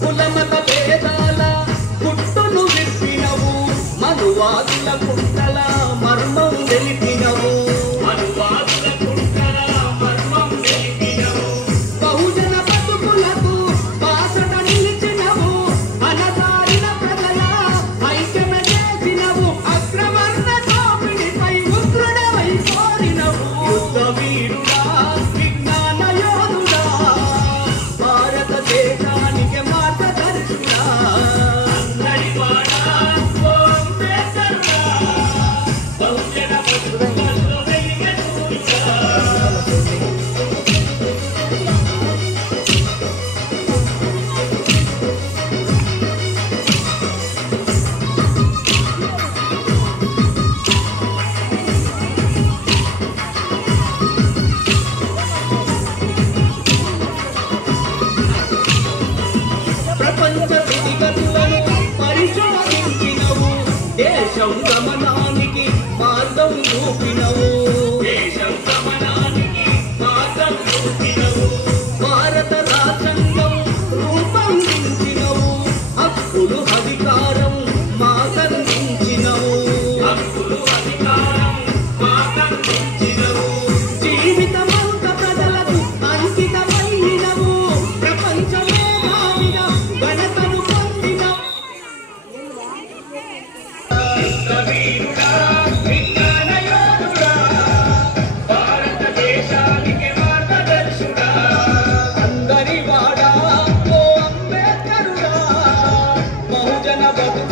కులమత భేదాల గుట్టును విప్పినవు మనువాదుల పుట్టల మర్మం తెలిపినవు బహుజన బతుకులకు బాసట నిలిచినవు అనగారిన ప్రజల ఐక్యమ చేసినవు అగ్రవర్ణ దోపిడిపై ఉగ్రుడవై కోరినవు యుద్ధ వీరుడా విజ్ఞాన యోధుడా భారతదేశానికి మార్గదర్శుడా అందరివాడా ఓ అంబేద్కరుడా బహుజన బతుకులలో వెలిగే సూర్యుడా ప్రపంచ స్థితిగతులను పరిశోధించినవు దేశం గమనానికి మార్గం చూపినవు భారత రాజ్యాంగం రూపొందించినవు హక్కులు అధికారం మాకందించినవు జీవితమంత ప్రజలకు అంకితమైనవు ప్రపంచమే ఘనతను పొందినవు వీరుడా విజ్ఞాన యోధుడా భారతదేశానికి మార్గదర్శుడా అందరివాడా ఓ అంబేద్కరుడా బహుజన బతుకు